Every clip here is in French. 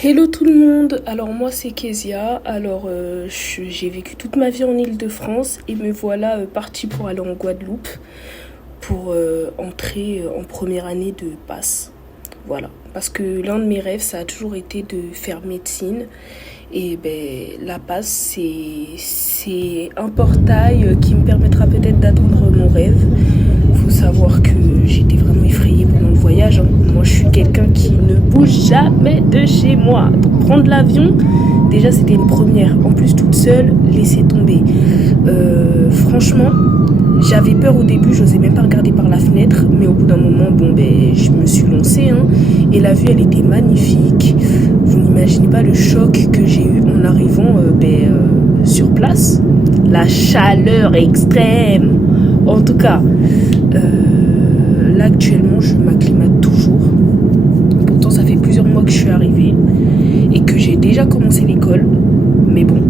Hello tout le monde, alors moi c'est Kezia, j'ai vécu toute ma vie en Île-de-France et me voilà partie pour aller en Guadeloupe pour entrer en première année de passe. Voilà, parce que l'un de mes rêves ça a toujours été de faire médecine et la passe c'est un portail qui me permettra peut-être d'atteindre mon rêve. Faut savoir que j'étais vraiment effrayée pendant le voyage, hein. Moi je suis quelqu'un qui ne bouge jamais de chez moi. Donc prendre l'avion, déjà c'était une première. En plus toute seule, laisser tomber. Franchement, j'avais peur au début, j'osais même pas regarder par la fenêtre. Mais au bout d'un moment, je me suis lancée, hein. Et la vue elle était magnifique. Vous n'imaginez pas le choc que j'ai eu en arrivant sur place. La chaleur extrême. En tout cas, là actuellement je m'acclimate toujours. Pourtant ça fait plusieurs mois que je suis arrivée et que j'ai déjà commencé l'école. Mais bon,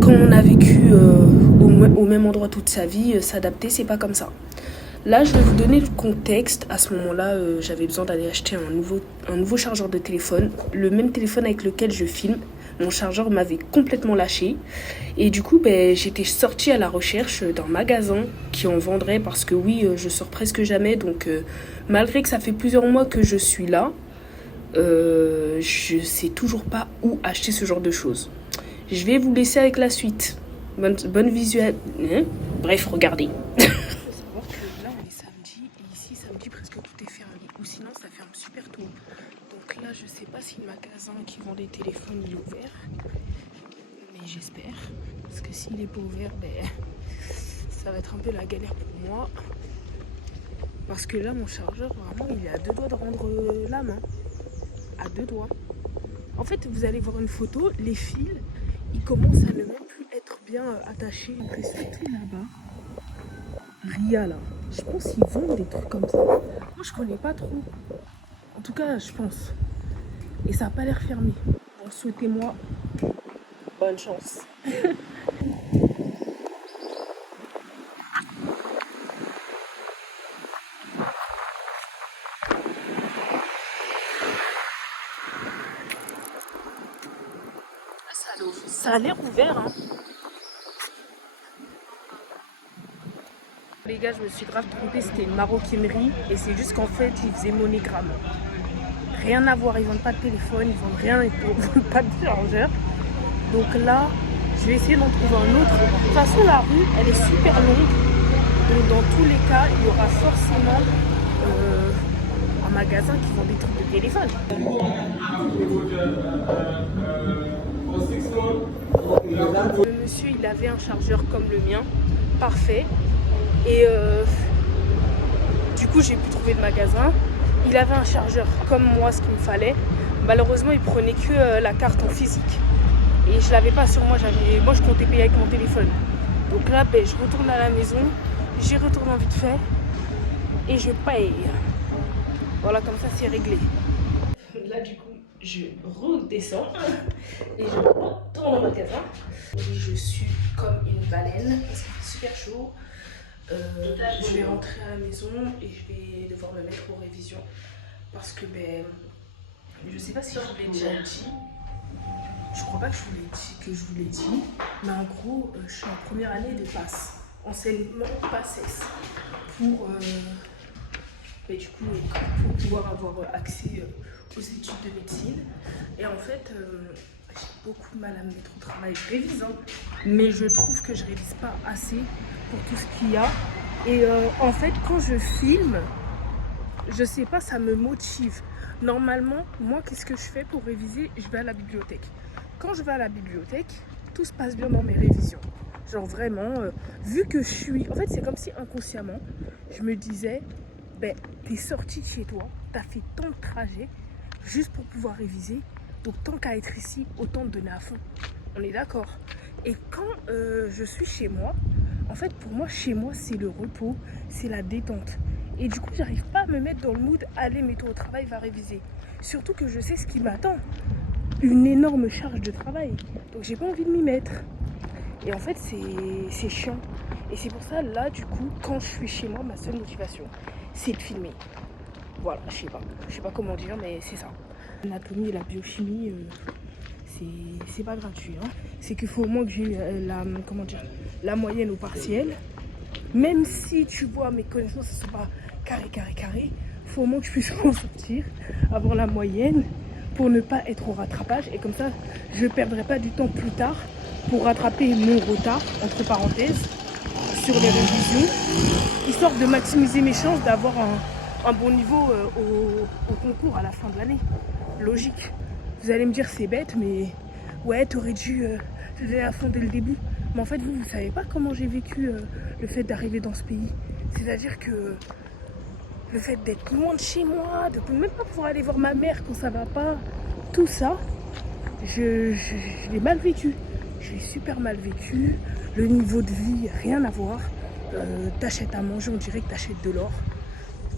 quand on a vécu au même endroit toute sa vie, s'adapter c'est pas comme ça. Là je vais vous donner le contexte. À ce moment-là j'avais besoin d'aller acheter un nouveau chargeur de téléphone. Le même téléphone avec lequel je filme. Mon chargeur m'avait complètement lâché. Et du coup, j'étais sortie à la recherche d'un magasin qui en vendrait parce que oui, je sors presque jamais. Donc, malgré que ça fait plusieurs mois que je suis là, je sais toujours pas où acheter ce genre de choses. Je vais vous laisser avec la suite. Bonne visuelle. Bref, regardez. Il faut savoir que là, on est samedi et ici, samedi, presque tout est fermé. Ou sinon, ça ferme super tôt. Donc là, je sais pas si le magasin qui vend des téléphones il est ouvert. Mais j'espère. Parce que s'il est pas ouvert, ça va être un peu la galère pour moi. Parce que là, mon chargeur, vraiment, il est à deux doigts de rendre l'âme. À deux doigts. En fait, vous allez voir une photo, les fils, ils commencent à ne même plus être bien attachés. Et surtout là-bas, Ria, là. Je pense qu'ils vendent des trucs comme ça. Moi, je connais pas trop. En tout cas, je pense. Et ça n'a pas l'air fermé. Bon, souhaitez-moi bonne chance. Ça a l'air ouvert, hein. Les gars, je me suis grave trompée, c'était une maroquinerie. Et c'est juste qu'en fait, ils faisaient MoneyGram. Rien à voir, ils vendent pas de téléphone, ils vendent rien, ils vendent pas de chargeur. Donc là, je vais essayer d'en trouver un autre. De toute façon, la rue, elle est super longue. Donc dans tous les cas, il y aura forcément un magasin qui vend des trucs de téléphone. Le monsieur, il avait un chargeur comme le mien, parfait. Et du coup, j'ai pu trouver le magasin. Il avait un chargeur comme moi, ce qu'il me fallait. Malheureusement, il prenait que la carte en physique. Et je l'avais pas sur moi, moi je comptais payer avec mon téléphone. Donc là, je retourne à la maison, j'y retourne vite fait et je paye. Voilà, comme ça c'est réglé. Là du coup, je redescends et je retourne au magasin. Et je suis comme une baleine parce qu'il fait super chaud. Je vais rentrer à la maison et je vais devoir me mettre aux révisions. Parce que je sais pas si je vous l'ai déjà dit. Je crois pas que je vous l'ai dit, mais en gros, je suis en première année de passe, enseignement PACES, pour pouvoir avoir accès aux études de médecine. Et en fait, j'ai beaucoup de mal à me mettre au travail. Je révise, hein, mais je trouve que je révise pas assez pour tout ce qu'il y a. Et en fait, quand je filme, je sais pas, ça me motive. Normalement, moi, qu'est-ce que je fais pour réviser? Je vais à la bibliothèque. Quand je vais à la bibliothèque, tout se passe bien dans mes révisions. Genre vraiment, vu que je suis... En fait, c'est comme si inconsciemment, je me disais, t'es sorti de chez toi, t'as fait tant de trajets juste pour pouvoir réviser. Donc tant qu'à être ici, autant te donner à fond. On est d'accord? Et quand je suis chez moi, en fait, pour moi, chez moi, c'est le repos, c'est la détente. Et du coup, j'arrive pas à me mettre dans le mood, allez, mets-toi au travail, va réviser. Surtout que je sais ce qui m'attend. Une énorme charge de travail. Donc j'ai pas envie de m'y mettre. Et en fait, c'est chiant. Et c'est pour ça, là, du coup, quand je suis chez moi, ma seule motivation, c'est de filmer. Voilà, je sais pas comment dire, mais c'est ça. L'anatomie et la biochimie, c'est pas gratuit. Hein. C'est qu'il faut au moins que j'ai la moyenne au partiel. Même si tu vois mes connaissances ne sont pas carré, il faut au moins que je puisse en sortir, avoir la moyenne pour ne pas être au rattrapage. Et comme ça, je ne perdrai pas du temps plus tard pour rattraper mon retard, entre parenthèses, sur les révisions, histoire de maximiser mes chances d'avoir un bon niveau au concours à la fin de l'année. Logique. Vous allez me dire c'est bête, mais ouais, t'aurais dû te donner à fond dès le début. Mais en fait, vous savez pas comment j'ai vécu le fait d'arriver dans ce pays. C'est-à-dire que le fait d'être loin de chez moi, de même pas pouvoir aller voir ma mère quand ça va pas, tout ça, je l'ai mal vécu. Je l'ai super mal vécu. Le niveau de vie, rien à voir. T'achètes à manger, on dirait que t'achètes de l'or.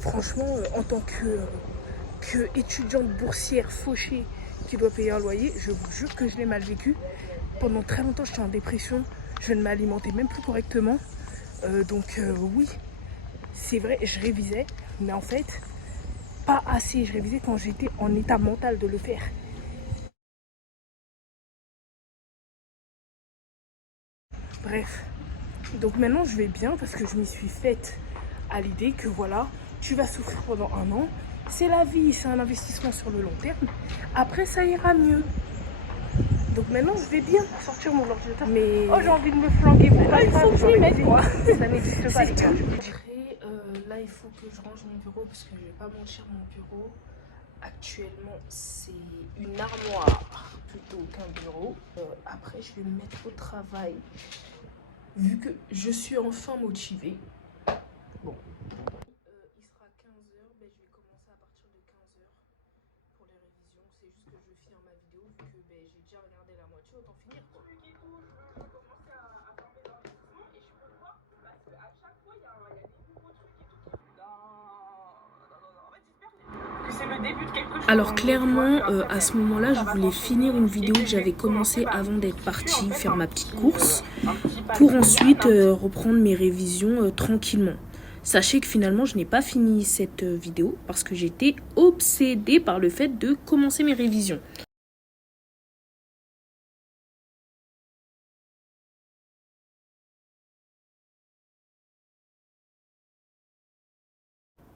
Franchement, en tant que étudiante boursière fauchée qui doit payer un loyer, je vous jure que je l'ai mal vécu. Pendant très longtemps, j'étais en dépression. Je ne m'alimentais même plus correctement. Oui, c'est vrai, je révisais. Mais en fait, pas assez. Je révisais quand j'étais en état mental de le faire. Bref. Donc maintenant, je vais bien parce que je m'y suis faite à l'idée que voilà, tu vas souffrir pendant 1 an. C'est la vie, c'est un investissement sur le long terme. Après, ça ira mieux. Donc maintenant, je vais bien sortir mon ordinateur. Mais oh, j'ai envie de me flanquer. Il faut que je m'y mette, quoi. Ça n'existe pas, les gars. Je vous dirais, là, il faut que je range mon bureau parce que je vais pas mentir, mon bureau, actuellement, c'est une armoire plutôt qu'un bureau. Après, je vais me mettre au travail. Vu que je suis enfin motivée. Bon. Il sera 15h, je vais commencer à partir de 15h pour les révisions. C'est juste que je vais finir ma vidéo vu que j'ai déjà regardé la moitié, autant finir. Je vais commencer à former l'enregistrement et je peux voir parce qu'à chaque fois il y a des nouveaux trucs et tout. En fait, j'espère que c'est le début de quelque chose. Alors clairement, à ce moment-là, je voulais finir une vidéo que j'avais commencée avant d'être partie faire ma petite course pour ensuite reprendre mes révisions tranquillement. Sachez que finalement, je n'ai pas fini cette vidéo parce que j'étais obsédée par le fait de commencer mes révisions.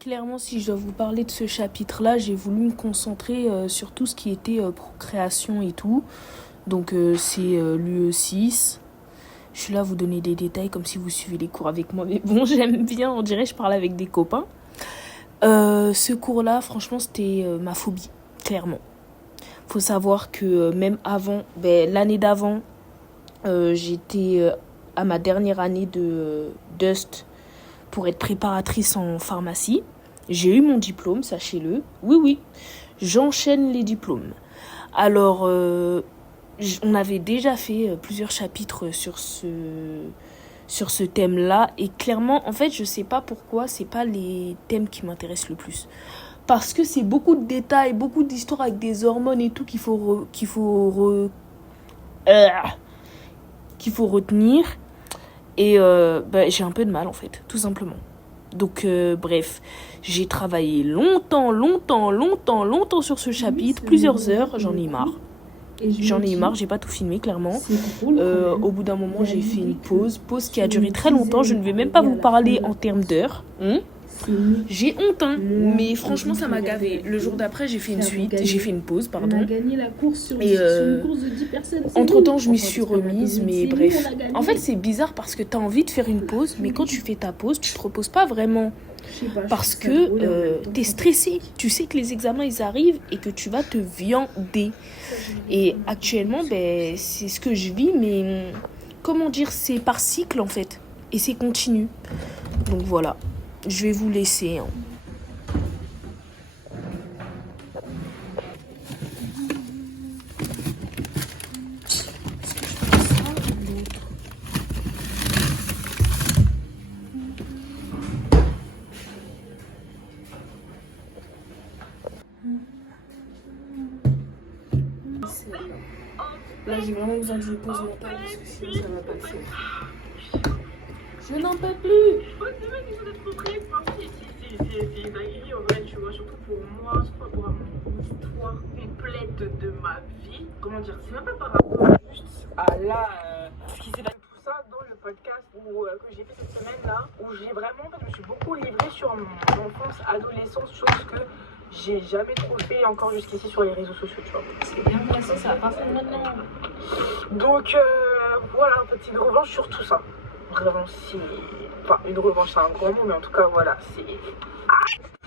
Clairement, si je dois vous parler de ce chapitre-là, j'ai voulu me concentrer sur tout ce qui était procréation et tout. Donc c'est l'UE6. Je suis là à vous donner des détails comme si vous suivez les cours avec moi. Mais bon, j'aime bien, on dirait que je parle avec des copains. Ce cours-là, franchement, c'était ma phobie, clairement. Faut savoir que même avant, l'année d'avant, j'étais à ma dernière année de DUST pour être préparatrice en pharmacie. J'ai eu mon diplôme, sachez-le. Oui, j'enchaîne les diplômes. Alors, on avait déjà fait plusieurs chapitres sur ce thème-là. Et clairement, en fait, je sais pas pourquoi, c'est pas les thèmes qui m'intéressent le plus. Parce que c'est beaucoup de détails, beaucoup d'histoires avec des hormones et tout qu'il faut retenir. Et j'ai un peu de mal, en fait, tout simplement. Donc, bref, j'ai travaillé longtemps sur ce chapitre, plusieurs heures, j'en ai marre. J'ai pas tout filmé, clairement. Au bout d'un moment, j'ai fait une pause qui a duré très longtemps. Je ne vais même pas vous parler en termes d'heures. J'ai honte, hein, mais franchement, ça m'a gavé. Le jour d'après, j'ai fait une pause, pardon. Et entre-temps, je m'y suis remise, mais bref. En fait, c'est bizarre parce que tu as envie de faire une pause, mais quand tu fais ta pause, tu te reposes pas vraiment. Parce que tu es stressé. Tu sais que les examens, ils arrivent et que tu vas te viander. Et actuellement, c'est ce que je vis, mais comment dire, c'est par cycle, en fait. Et c'est continu. Donc voilà. Je vais vous laisser. Hein. Là, j'ai vraiment besoin que je pose mon temps parce que sinon, ça va pas le faire. Je n'en peux plus. Ouais, c'est vrai qu'il faut être trop triste. C'est une dinguerie en vrai, tu vois, surtout pour moi, c'est pas pour moi. une histoire complète de ma vie. Comment dire, c'est même pas par rapport juste à là, ce qui s'est passé tout ça dans le podcast que j'ai fait cette semaine là, où j'ai vraiment, en fait, je me suis beaucoup livrée sur mon enfance, adolescence, chose que j'ai jamais trop fait encore jusqu'ici sur les réseaux sociaux, tu vois. C'est bien passé, ça va pas faire maintenant. Donc voilà, un petit revanche sur tout ça. Vraiment, c'est. Enfin, une revanche, c'est un grand mot, mais en tout cas, voilà, c'est.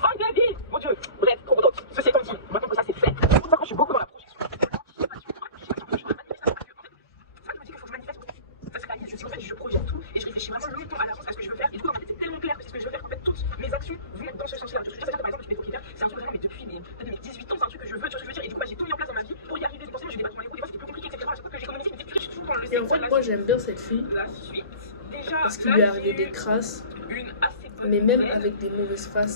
Ah, la vie. Mon Dieu. Bref, trop contente. Ceci étant dit, maintenant que ça c'est fait, c'est pour ça que je suis beaucoup dans la projection. En fait, je projette tout et je réfléchis vraiment longtemps à l'avance à ce que je veux faire. Et du coup, en fait, c'est tellement clair que c'est ce que je veux faire qu'en fait, toutes mes actions vont être dans ce sens-là. Je veux dire, par exemple, depuis mes critères, c'est un truc vraiment, mais depuis mes 18 ans, c'est un truc que je veux, tu vois ce que je veux dire. Et du coup, j'ai tout mis en place dans ma vie pour y arriver. Potentiellement, j'ai des bâtiments les coups, des fois, c'était plus compliqué, etc. À chaque fois que j'économise, mais je suis toujours dans le. Et en fait, moi j'aime bien cette fille. La suite. Déjà, parce qu'il lui est arrivé des crasses. Mais même avec des mauvaises phases,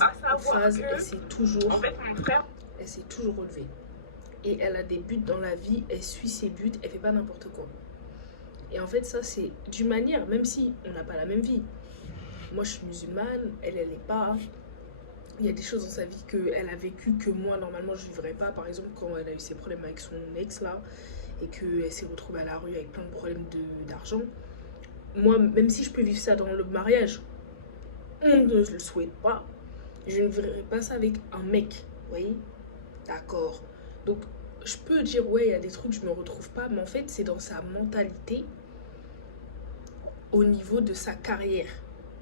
elle s'est toujours, en fait, mon frère, elle s'est toujours relevée. Et elle a des buts dans la vie, elle suit ses buts, elle fait pas n'importe quoi. Et en fait, ça c'est d'une manière, même si on n'a pas la même vie. Moi je suis musulmane, elle est pas. Il y a des choses dans sa vie qu'elle a vécues que moi normalement je vivrais pas. Par exemple, quand elle a eu ses problèmes avec son ex là, et qu'elle s'est retrouvée à la rue avec plein de problèmes d'argent. Moi, même si je peux vivre ça dans le mariage, on ne le souhaite pas. Je ne verrai pas ça avec un mec, vous voyez? D'accord. Donc, je peux dire, ouais, il y a des trucs, je me retrouve pas, mais en fait, c'est dans sa mentalité, au niveau de sa carrière,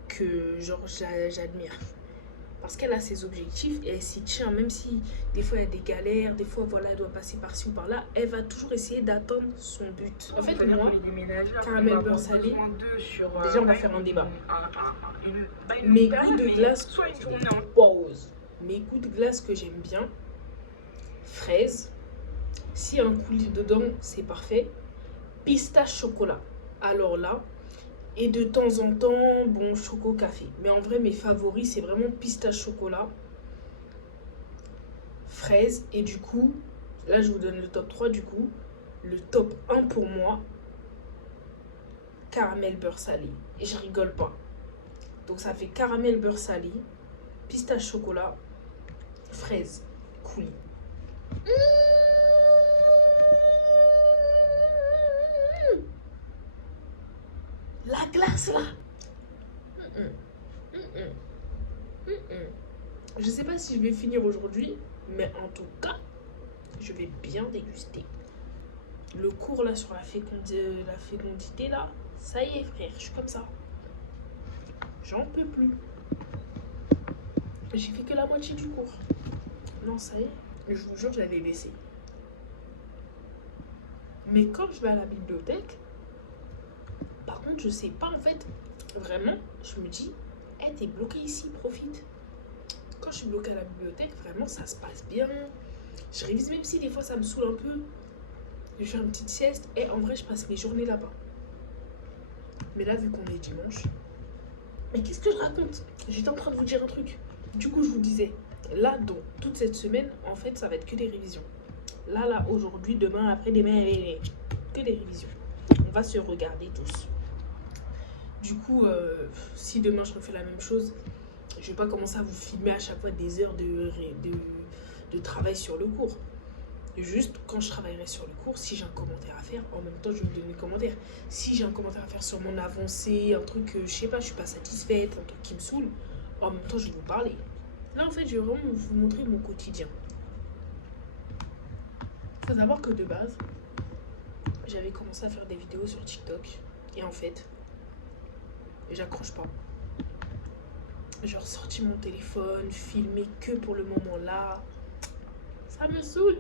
que, genre, j'admire. Parce qu'elle a ses objectifs et elle s'y tient, même si des fois il y a des galères, des fois voilà, elle doit passer par-ci ou par-là, elle va toujours essayer d'atteindre son but. En fait, moi, caramel beurre salé, déjà on va faire un débat. Mes goûts de glace, pause. Mes goûts de glace que j'aime bien, fraise, s'il y a un coulis dedans, c'est parfait. Pistache chocolat, alors là. Et de temps en temps, bon, choco café. Mais en vrai, mes favoris, c'est vraiment pistache chocolat, fraise. Et du coup, là, je vous donne le top 3 du coup. Le top 1 pour moi, caramel beurre salé. Et je rigole pas. Donc ça fait caramel beurre salé, pistache chocolat, fraise, coulis. La glace là. Je sais pas si je vais finir aujourd'hui, mais en tout cas, je vais bien déguster. Le cours là sur la fécondité là, ça y est frère, je suis comme ça. J'en peux plus. J'ai fait que la moitié du cours. Non, ça y est, je vous jure, je l'avais laissé. Mais quand je vais à la bibliothèque, par contre, je sais pas en fait, vraiment, je me dis, hey, t'es bloqué ici, profite. Quand je suis bloquée à la bibliothèque, vraiment, ça se passe bien. Je révise, même si des fois ça me saoule un peu. Je fais une petite sieste et en vrai, je passe mes journées là-bas. Mais là, vu qu'on est dimanche, mais qu'est-ce que je raconte? J'étais en train de vous dire un truc. Du coup, je vous disais, là, donc, toute cette semaine, en fait, ça va être que des révisions. Là, aujourd'hui, demain, après-demain, que des révisions. On va se regarder tous. Du coup, si demain je refais la même chose, je vais pas commencer à vous filmer à chaque fois des heures de travail sur le cours. Juste quand je travaillerai sur le cours, si j'ai un commentaire à faire, en même temps je vais vous donner le commentaire. Si j'ai un commentaire à faire sur mon avancée, un truc que je sais pas, je suis pas satisfaite, un truc qui me saoule, en même temps je vais vous parler. Là en fait, je vais vraiment vous montrer mon quotidien. Faut savoir que de base, j'avais commencé à faire des vidéos sur TikTok et en fait, j'accroche pas. Genre sortir mon téléphone, filmer que pour le moment là, ça me saoule.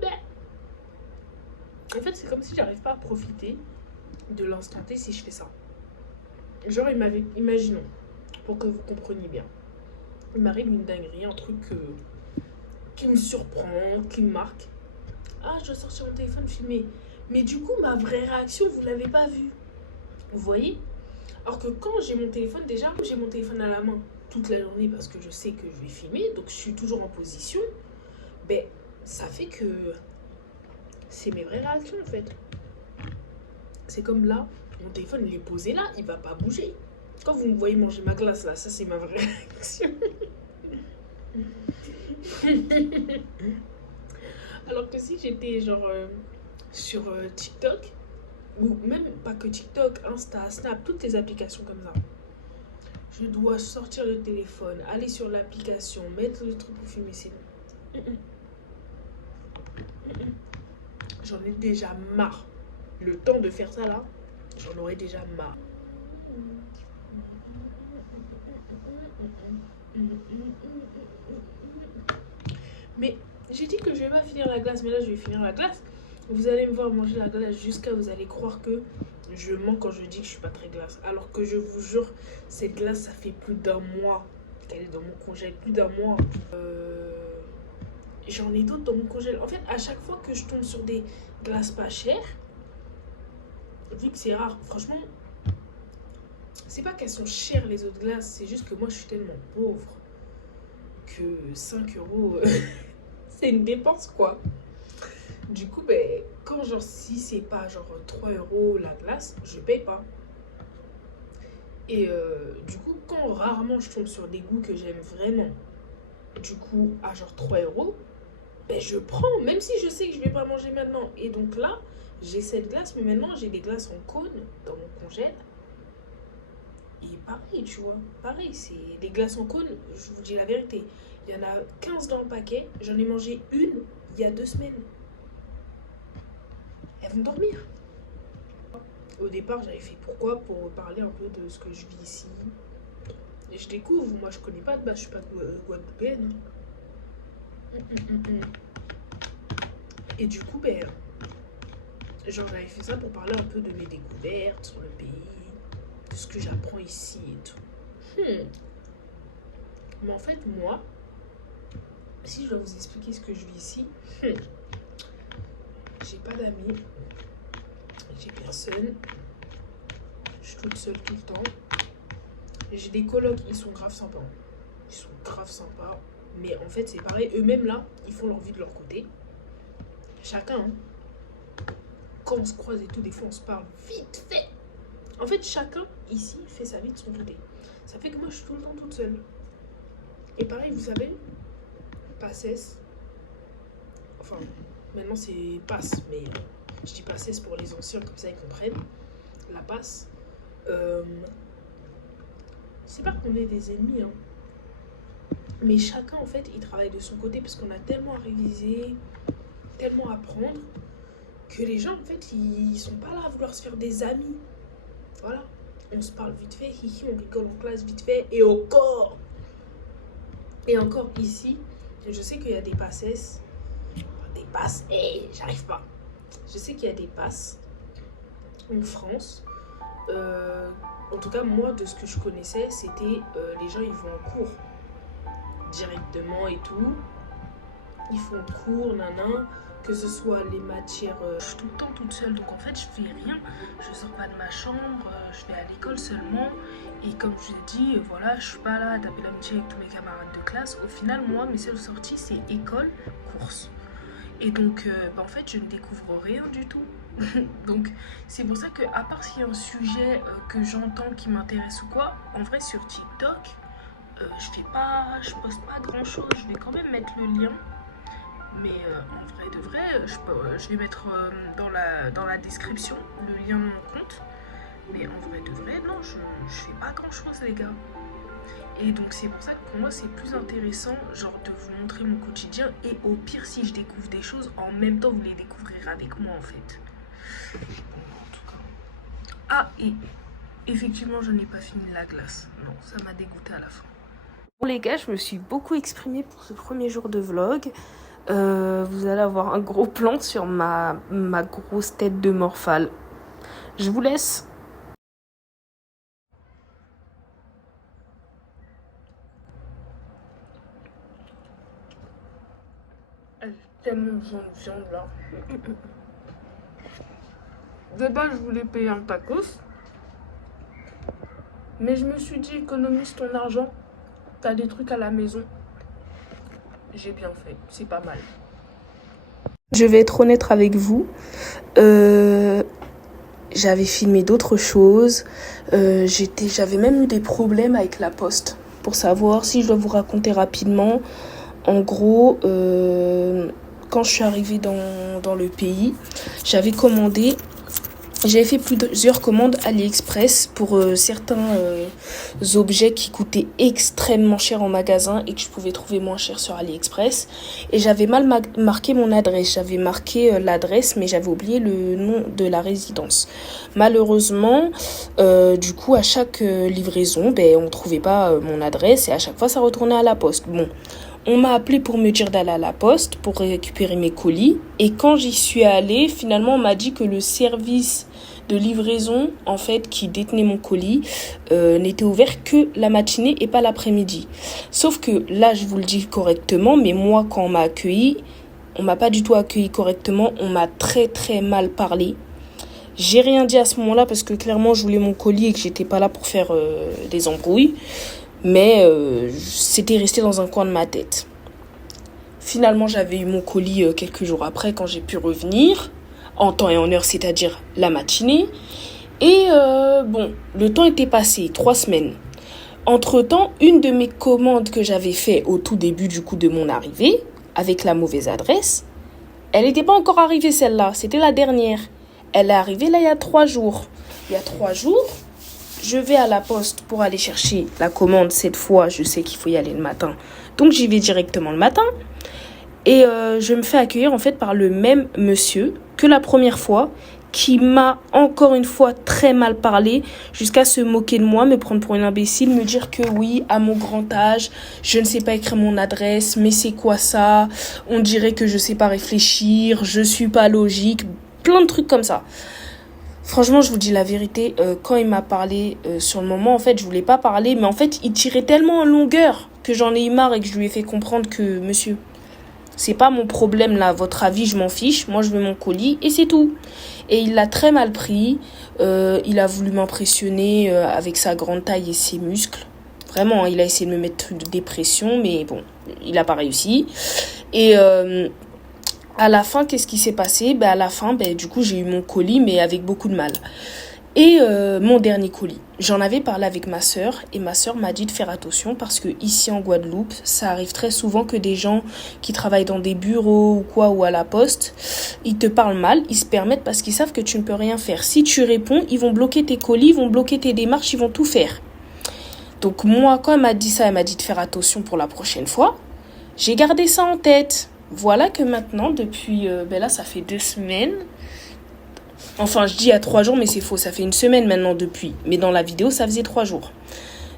En fait, c'est comme si j'arrive pas à profiter de l'instant T si je fais ça. Genre, imaginons, pour que vous compreniez bien, il m'arrive une dinguerie, un truc qui me surprend, qui me marque. Ah, je dois sortir mon téléphone, filmer. Mais du coup, ma vraie réaction, vous l'avez pas vue. Vous voyez? Alors que quand j'ai mon téléphone, déjà, j'ai mon téléphone à la main toute la journée parce que je sais que je vais filmer, donc je suis toujours en position. Ben, ça fait que c'est mes vraies réactions en fait. C'est comme là, mon téléphone il est posé là, il va pas bouger. Quand vous me voyez manger ma glace là, ça c'est ma vraie réaction. Alors que si j'étais genre sur TikTok, ou même pas que TikTok, Insta, Snap, toutes les applications comme ça, je dois sortir le téléphone, aller sur l'application, mettre le truc pour filmer, c'est bon. J'en ai déjà marre. Le temps de faire ça là, j'en aurais déjà marre. Mais j'ai dit que je vais pas finir la glace, mais là je vais finir la glace. Vous allez me voir manger la glace jusqu'à vous allez croire que je mens quand je dis que je suis pas très glace. Alors que je vous jure, cette glace ça fait plus d'un mois qu'elle est dans mon congèle, plus d'un mois. J'en ai d'autres dans mon congèle. En fait, à chaque fois que je tombe sur des glaces pas chères, vu que c'est rare, franchement, c'est pas qu'elles sont chères les autres glaces, c'est juste que moi je suis tellement pauvre que 5 euros, c'est une dépense quoi. Du coup, ben, quand genre si c'est pas genre 3 euros la glace, je paye pas. Et du coup, quand rarement je tombe sur des goûts que j'aime vraiment, du coup, à genre 3 euros, ben je prends, même si je sais que je vais pas manger maintenant. Et donc là, j'ai cette glace, mais maintenant j'ai des glaces en cône dans mon congèle. Et pareil, tu vois, pareil, c'est des glaces en cône, je vous dis la vérité. Il y en a 15 dans le paquet, j'en ai mangé une il y a 2 semaines. Elles vont dormir. Au départ, j'avais fait pourquoi? Pour parler un peu de ce que je vis ici. Et je découvre, moi je connais pas de base, je suis pas guadeloupéenne. Et du coup, ben, genre j'avais fait ça pour parler un peu de mes découvertes sur le pays, de ce que j'apprends ici et tout. Mais en fait, moi, si je dois vous expliquer ce que je vis ici, j'ai pas d'amis, j'ai personne, je suis toute seule tout le temps. J'ai des colocs, ils sont grave sympas. Ils sont grave sympas. Mais en fait, c'est pareil, eux-mêmes là, ils font leur vie de leur côté. Chacun, hein. Quand on se croise et tout, des fois on se parle vite fait. En fait, chacun ici fait sa vie de son côté. Ça fait que moi, je suis tout le temps toute seule. Et pareil, vous savez, PACES, enfin, maintenant c'est passe, mais je dis PACES pour les anciens, comme ça ils comprennent. La passe, c'est pas qu'on est des ennemis, hein. Mais chacun, en fait, il travaille de son côté parce qu'on a tellement à réviser, tellement à apprendre, que les gens, en fait, ils sont pas là à vouloir se faire des amis. Voilà. On se parle vite fait, hihi, on rigole en classe vite fait, et encore. Et encore ici, je sais qu'il y a des passes, j'arrive pas. Je sais qu'il y a des passes en France. En tout cas, moi, de ce que je connaissais, c'était les gens, ils vont en cours directement et tout. Ils font cours, nanan, que ce soit les matières. Je suis tout le temps toute seule, donc en fait, je fais rien. Je sors pas de ma chambre, je vais à l'école seulement. Et comme je l'ai dit, voilà, je suis pas là à taper l'amitié avec tous mes camarades de classe. Au final, moi, mes seules sorties, c'est école, course. Et donc, en fait, je ne découvre rien du tout. Donc, c'est pour ça que, à part s'il y a un sujet que j'entends qui m'intéresse ou quoi, en vrai, sur TikTok, je poste pas grand chose. Je vais quand même mettre le lien. Mais en vrai de vrai, je vais mettre dans la description le lien de mon compte. Mais en vrai de vrai, non, je fais pas grand chose, les gars. Et donc c'est pour ça que pour moi c'est plus intéressant genre de vous montrer mon quotidien. Et au pire, si je découvre des choses, en même temps vous les découvrirez avec moi en fait. Bon, en tout cas. Ah, et effectivement je n'ai pas fini la glace. Non, ça m'a dégoûté à la fin. Bon les gars, je me suis beaucoup exprimée pour ce premier jour de vlog. Vous allez avoir un gros plan sur ma grosse tête de morphale. Je vous laisse. J'ai tellement besoin de viande là. De base, je voulais payer un tacos. Mais je me suis dit, économise ton argent. T'as des trucs à la maison. J'ai bien fait, c'est pas mal. Je vais être honnête avec vous. J'avais filmé d'autres choses. J'avais même eu des problèmes avec la poste. Pour savoir si je dois vous raconter rapidement. En gros, quand je suis arrivée dans le pays, j'avais commandé. J'avais fait plusieurs commandes AliExpress pour certains objets qui coûtaient extrêmement cher en magasin et que je pouvais trouver moins cher sur AliExpress. Et j'avais mal marqué mon adresse. J'avais marqué l'adresse, mais j'avais oublié le nom de la résidence. Malheureusement, du coup, à chaque livraison, on trouvait pas mon adresse et à chaque fois, ça retournait à la poste. Bon. On m'a appelé pour me dire d'aller à la poste pour récupérer mes colis. Et quand j'y suis allée, finalement, on m'a dit que le service de livraison, en fait, qui détenait mon colis, n'était ouvert que la matinée et pas l'après-midi. Sauf que là, je vous le dis correctement, mais moi, quand on m'a accueilli, on m'a pas du tout accueilli correctement. On m'a très, très mal parlé. J'ai rien dit à ce moment-là parce que clairement, je voulais mon colis et que j'étais pas là pour faire des embrouilles. Mais c'était resté dans un coin de ma tête. Finalement, j'avais eu mon colis quelques jours après quand j'ai pu revenir, en temps et en heure, c'est-à-dire la matinée. Et le temps était passé, 3 semaines. Entre-temps, une de mes commandes que j'avais fait au tout début du coup de mon arrivée, avec la mauvaise adresse, elle n'était pas encore arrivée celle-là, c'était la dernière. Elle est arrivée là il y a 3 jours. Il y a 3 jours, je vais à la poste pour aller chercher la commande. Cette fois, je sais qu'il faut y aller le matin. Donc, j'y vais directement le matin. Et je me fais accueillir en fait par le même monsieur que la première fois, qui m'a encore une fois très mal parlé, jusqu'à se moquer de moi, me prendre pour une imbécile, me dire que oui, à mon grand âge, je ne sais pas écrire mon adresse, mais c'est quoi ça? On dirait que je sais pas réfléchir, je suis pas logique, plein de trucs comme ça. Franchement, je vous dis la vérité, quand il m'a parlé sur le moment, en fait, je voulais pas parler, mais en fait, il tirait tellement en longueur que j'en ai eu marre et que je lui ai fait comprendre que, monsieur, c'est pas mon problème là, votre avis, je m'en fiche, moi je veux mon colis et c'est tout. Et il l'a très mal pris, il a voulu m'impressionner avec sa grande taille et ses muscles. Vraiment, il a essayé de me mettre des pressions, mais bon, il a pas réussi. Et à la fin, qu'est-ce qui s'est passé? À la fin, du coup, j'ai eu mon colis, mais avec beaucoup de mal. Et mon dernier colis, j'en avais parlé avec ma sœur et ma sœur m'a dit de faire attention parce que ici en Guadeloupe, ça arrive très souvent que des gens qui travaillent dans des bureaux ou quoi ou à la poste, ils te parlent mal, ils se permettent parce qu'ils savent que tu ne peux rien faire. Si tu réponds, ils vont bloquer tes colis, ils vont bloquer tes démarches, ils vont tout faire. Donc moi, quand elle m'a dit ça, elle m'a dit de faire attention pour la prochaine fois. J'ai gardé ça en tête. Voilà que maintenant, depuis, là, ça fait 2 semaines. Enfin, je dis il y a 3 jours, mais c'est faux. Ça fait 1 semaine maintenant depuis. Mais dans la vidéo, ça faisait 3 jours.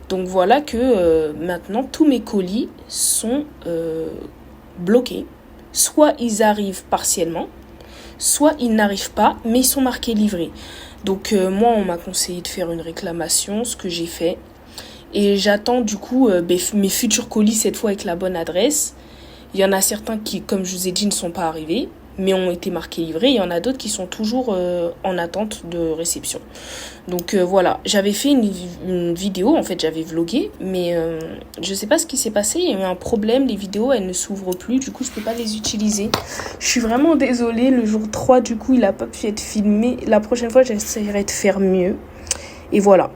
Donc voilà que maintenant, tous mes colis sont bloqués. Soit ils arrivent partiellement, soit ils n'arrivent pas, mais ils sont marqués livrés. Donc moi, on m'a conseillé de faire une réclamation, ce que j'ai fait. Et j'attends du coup mes futurs colis, cette fois avec la bonne adresse. Il y en a certains qui, comme je vous ai dit, ne sont pas arrivés, mais ont été marqués livrés. Il y en a d'autres qui sont toujours en attente de réception. Donc voilà, j'avais fait une vidéo, en fait j'avais vlogué, mais je sais pas ce qui s'est passé. Il y a eu un problème, les vidéos elles ne s'ouvrent plus, du coup je peux pas les utiliser. Je suis vraiment désolée, le jour 3 du coup il a pas pu être filmé. La prochaine fois j'essaierai de faire mieux. Et voilà.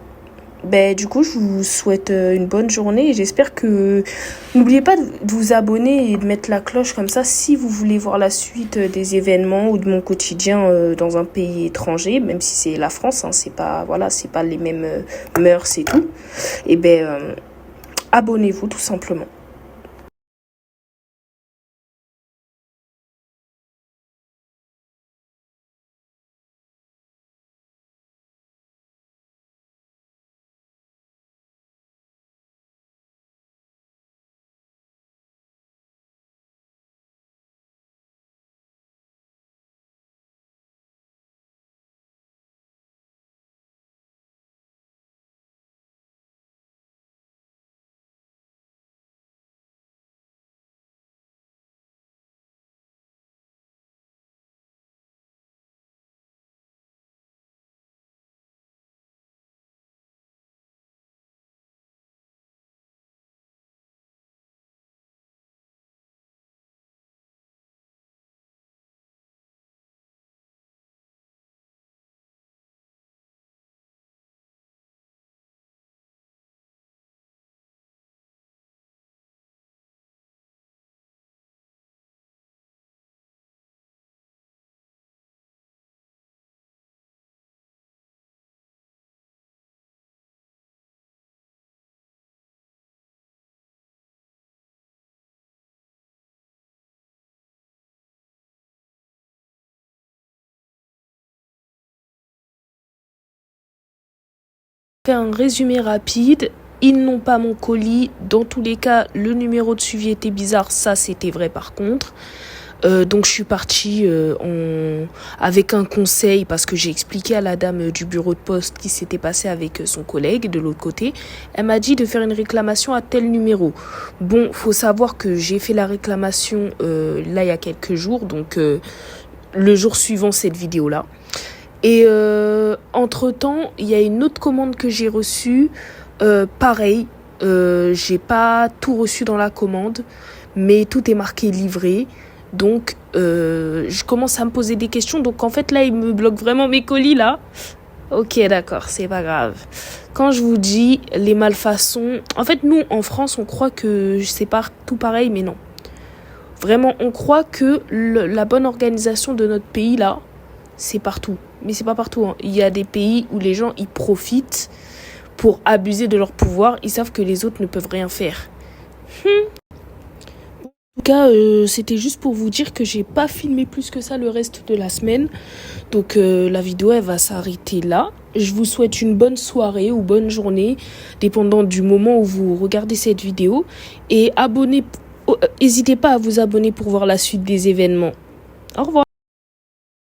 Du coup, je vous souhaite une bonne journée et j'espère que... N'oubliez pas de vous abonner et de mettre la cloche comme ça si vous voulez voir la suite des événements ou de mon quotidien dans un pays étranger, même si c'est la France, hein, c'est pas les mêmes mœurs et tout. Et abonnez-vous tout simplement. Fais un résumé rapide. Ils n'ont pas mon colis. Dans tous les cas, le numéro de suivi était bizarre. Ça, c'était vrai par contre. Donc je suis partie avec un conseil parce que j'ai expliqué à la dame du bureau de poste ce qui s'était passé avec son collègue de l'autre côté. Elle m'a dit de faire une réclamation à tel numéro. Bon, faut savoir que j'ai fait la réclamation là il y a quelques jours, donc le jour suivant cette vidéo-là. Et entre-temps, il y a une autre commande que j'ai reçue. Pareil, j'ai pas tout reçu dans la commande, mais tout est marqué livré. Donc, je commence à me poser des questions. Donc, en fait, là, il me bloque vraiment mes colis, là. Ok, d'accord, c'est pas grave. Quand je vous dis les malfaçons... En fait, nous, en France, on croit que c'est pas tout pareil, mais non. Vraiment, on croit que la bonne organisation de notre pays, là, c'est partout. Mais c'est pas partout, hein. Il y a des pays où les gens, ils profitent pour abuser de leur pouvoir. Ils savent que les autres ne peuvent rien faire. En tout cas, c'était juste pour vous dire que j'ai pas filmé plus que ça le reste de la semaine. Donc la vidéo, elle va s'arrêter là. Je vous souhaite une bonne soirée ou bonne journée, dépendant du moment où vous regardez cette vidéo. Et n'hésitez pas à vous abonner pour voir la suite des événements. Au revoir.